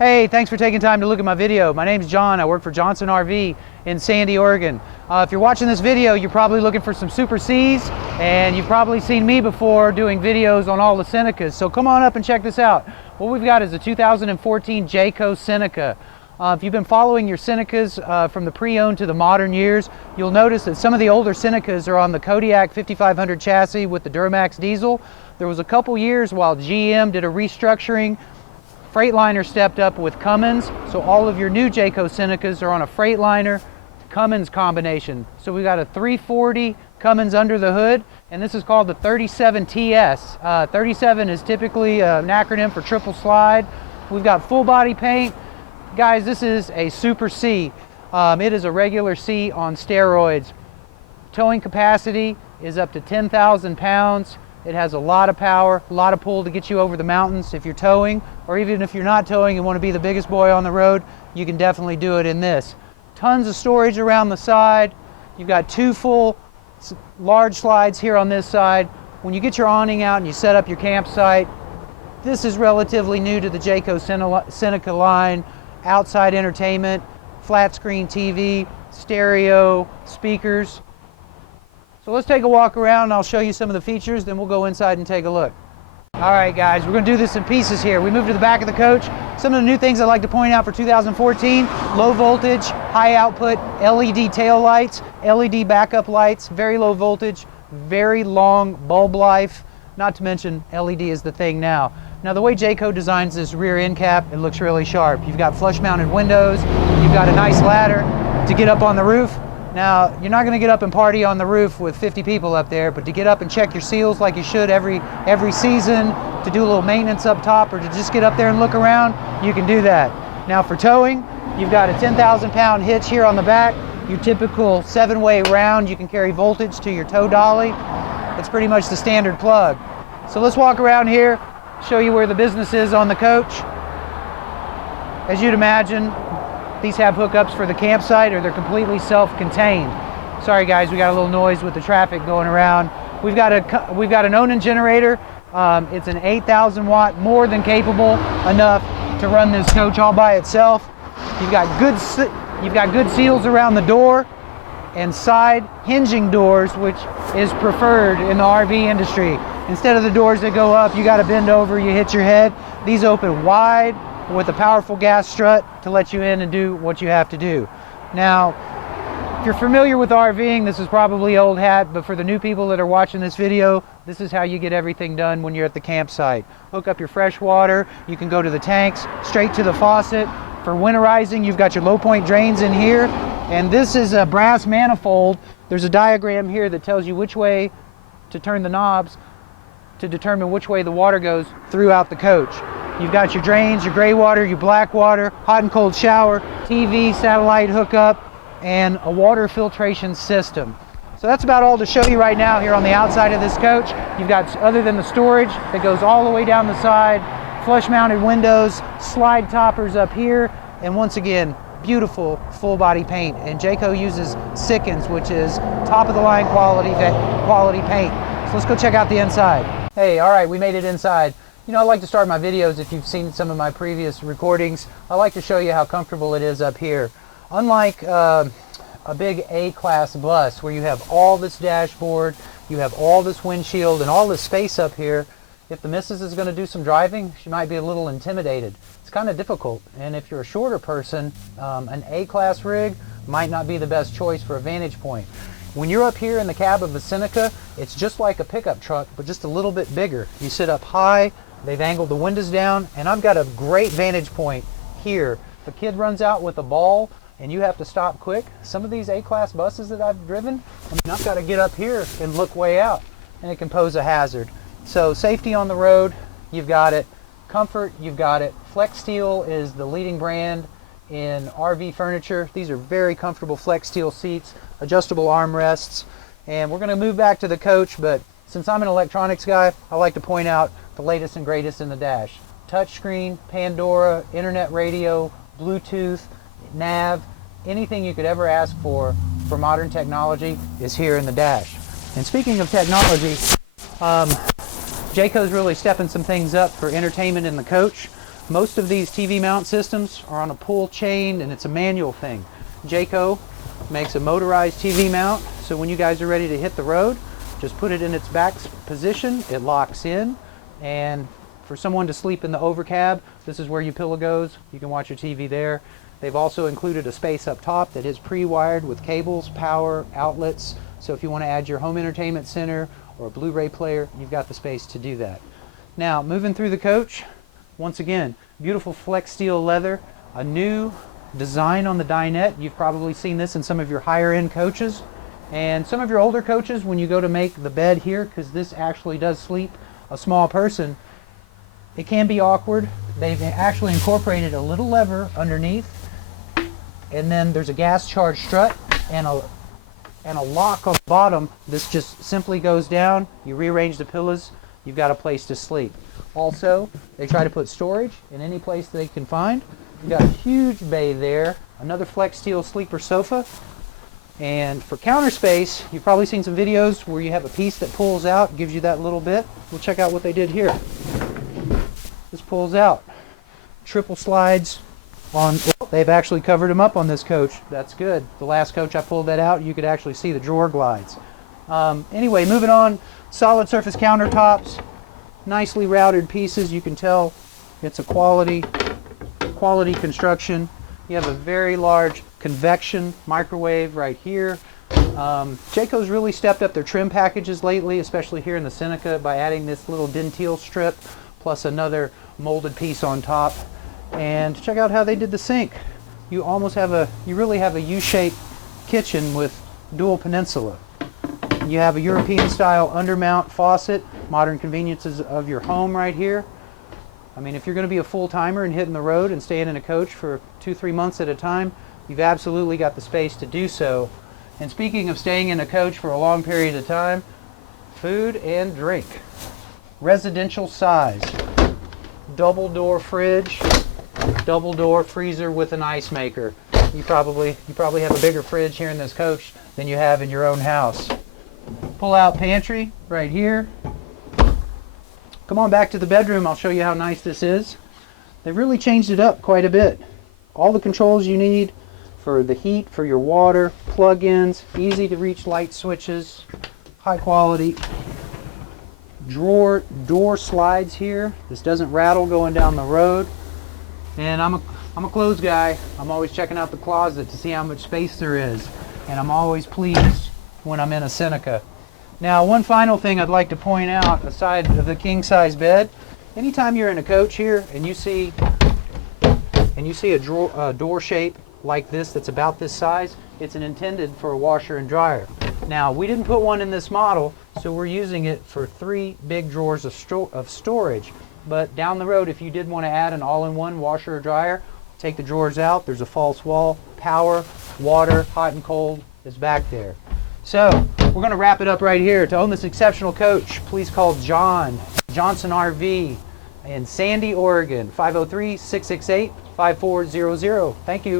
Hey, thanks for taking time to look at my video. My name's John. I work for Johnson RV in Sandy, Oregon. If you're watching this video, you're probably looking for some Super Cs, and you've probably seen me before doing videos on all the Senecas. So come on up and check this out. What we've got is a 2014 Jayco Seneca. If you've been following your Senecas from the pre-owned to the modern years, you'll notice that some of the older Senecas are on the Kodiak 5500 chassis with the Duramax diesel. There was a couple years while GM did a restructuring. Freightliner stepped up with Cummins, so all of your new Jayco Senecas are on a Freightliner Cummins combination. So we got a 340 Cummins under the hood, and this is called the 37 TS. 37 is typically an acronym for triple slide. We've got full body paint. Guys, this is a Super C. It is a regular C on steroids. Towing capacity is up to 10,000 pounds. It has a lot of power, a lot of pull to get you over the mountains if you're towing, or even if you're not towing and want to be the biggest boy on the road, you can definitely do it in this. Tons of storage around the side. You've got two full large slides here on this side. When you get your awning out and you set up your campsite, this is relatively new to the Jayco Seneca line. Outside entertainment, flat screen TV, stereo, speakers. So let's take a walk around and I'll show you some of the features, then we'll go inside and take a look. All right guys, we're going to do this in pieces here. We move to the back of the coach. Some of the new things I'd like to point out for 2014, low voltage, high output, LED tail lights, LED backup lights, very low voltage, very long bulb life, not to mention LED is the thing now. Now the way Jayco designs this rear end cap, it looks really sharp. You've got flush mounted windows, you've got a nice ladder to get up on the roof. Now, you're not going to get up and party on the roof with 50 people up there, but to get up and check your seals like you should every season, to do a little maintenance up top, or to just get up there and look around, you can do that. Now for towing, you've got a 10,000 pound hitch here on the back, your typical 7-way round. You can carry voltage to your tow dolly. It's pretty much the standard plug. So let's walk around here, show you where the business is on the coach. As you'd imagine, these have hookups for the campsite, or they're completely self-contained. Sorry guys, we got a little noise with the traffic going around. We've got an Onan generator. It's an 8,000 watt, more than capable enough to run this coach all by itself. You've got good seals around the door and side hinging doors, which is preferred in the RV industry. Instead of the doors that go up, you got to bend over, you hit your head. These open wide with a powerful gas strut to let you in and do what you have to do. Now, if you're familiar with RVing, this is probably old hat, but for the new people that are watching this video, this is how you get everything done when you're at the campsite. Hook up your fresh water, you can go to the tanks, straight to the faucet. For winterizing, you've got your low point drains in here, and this is a brass manifold. There's a diagram here that tells you which way to turn the knobs to determine which way the water goes throughout the coach. You've got your drains, your gray water, your black water, hot and cold shower, TV, satellite hookup, and a water filtration system. So that's about all to show you right now here on the outside of this coach. You've got, other than the storage that goes all the way down the side, flush mounted windows, slide toppers up here, and once again, beautiful full body paint. And Jayco uses Sickens, which is top of the line quality paint. So let's go check out the inside. Hey, all right, we made it inside. You know, I like to start my videos, if you've seen some of my previous recordings, I like to show you how comfortable it is up here. Unlike a big A-class bus where you have all this dashboard, you have all this windshield and all this space up here, if the missus is going to do some driving, she might be a little intimidated. It's kind of difficult, and if you're a shorter person, an A-class rig might not be the best choice for a vantage point. When you're up here in the cab of a Seneca, it's just like a pickup truck, but just a little bit bigger. You sit up high, they've angled the windows down, and I've got a great vantage point here. If a kid runs out with a ball and you have to stop quick, some of these A-class buses that I've driven, I mean, I've got to get up here and look way out, and it can pose a hazard. So safety on the road, you've got it. Comfort, you've got it. Flex Steel is the leading brand in RV furniture. These are very comfortable Flex Steel seats, adjustable armrests, and we're going to move back to the coach, but since I'm an electronics guy, I like to point out the latest and greatest in the dash. Touchscreen, Pandora, internet radio, Bluetooth, nav, anything you could ever ask for modern technology is here in the dash. And speaking of technology, Jayco's really stepping some things up for entertainment in the coach. Most of these TV mount systems are on a pull chain, and it's a manual thing. Jayco makes a motorized TV mount, so when you guys are ready to hit the road, just put it in its back position, it locks in, and for someone to sleep in the overcab, this is where your pillow goes. You can watch your TV there. They've also included a space up top that is pre-wired with cables, power, outlets, so if you want to add your home entertainment center or a Blu-ray player, you've got the space to do that. Now, moving through the coach, once again, beautiful flex steel leather, a new design on the dinette. You've probably seen this in some of your higher end coaches, and some of your older coaches, when you go to make the bed here, because this actually does sleep a small person, it can be awkward. They've actually incorporated a little lever underneath, and then there's a gas charged strut and a lock on the bottom. This just simply goes down, you rearrange the pillows, you've got a place to sleep. Also, they try to put storage in any place they can find. You've got a huge bay there, another flex steel sleeper sofa. And for counter space, you've probably seen some videos where you have a piece that pulls out, gives you that little bit. We'll check out what they did here. This pulls out. Triple slides on, well, they've actually covered them up on this coach. That's good. The last coach I pulled that out, you could actually see the drawer glides. Anyway, moving on, solid surface countertops, nicely routed pieces. You can tell it's a quality construction. You have a very large convection microwave right here. Jayco's really stepped up their trim packages lately, especially here in the Seneca, by adding this little dentile strip plus another molded piece on top. And check out how they did the sink. You really have a U-shaped kitchen with dual peninsula. You have a European style undermount faucet, modern conveniences of your home right here. I mean, if you're going to be a full-timer and hitting the road and staying in a coach for 2-3 months at a time, you've absolutely got the space to do so. And speaking of staying in a coach for a long period of time, food and drink. Residential size. Double door fridge, double door freezer with an ice maker. You probably have a bigger fridge here in this coach than you have in your own house. Pull out pantry right here. Come on back to the bedroom, I'll show you how nice this is. They've really changed it up quite a bit. All the controls you need for the heat, for your water, plug-ins, easy to reach light switches, high quality. Door slides here. This doesn't rattle going down the road. And I'm a clothes guy. I'm always checking out the closet to see how much space there is. And I'm always pleased when I'm in a Seneca. Now, one final thing I'd like to point out, aside of the king-size bed, anytime you're in a coach here and you see a door shape like this that's about this size, it's intended for a washer and dryer. Now, we didn't put one in this model, so we're using it for 3 big drawers of storage. But down the road, if you did want to add an all-in-one washer or dryer, take the drawers out, there's a false wall, power, water, hot and cold is back there. So, we're going to wrap it up right here. To own this exceptional coach, please call John, Johnson RV in Sandy, Oregon, 503-668-5400. Thank you.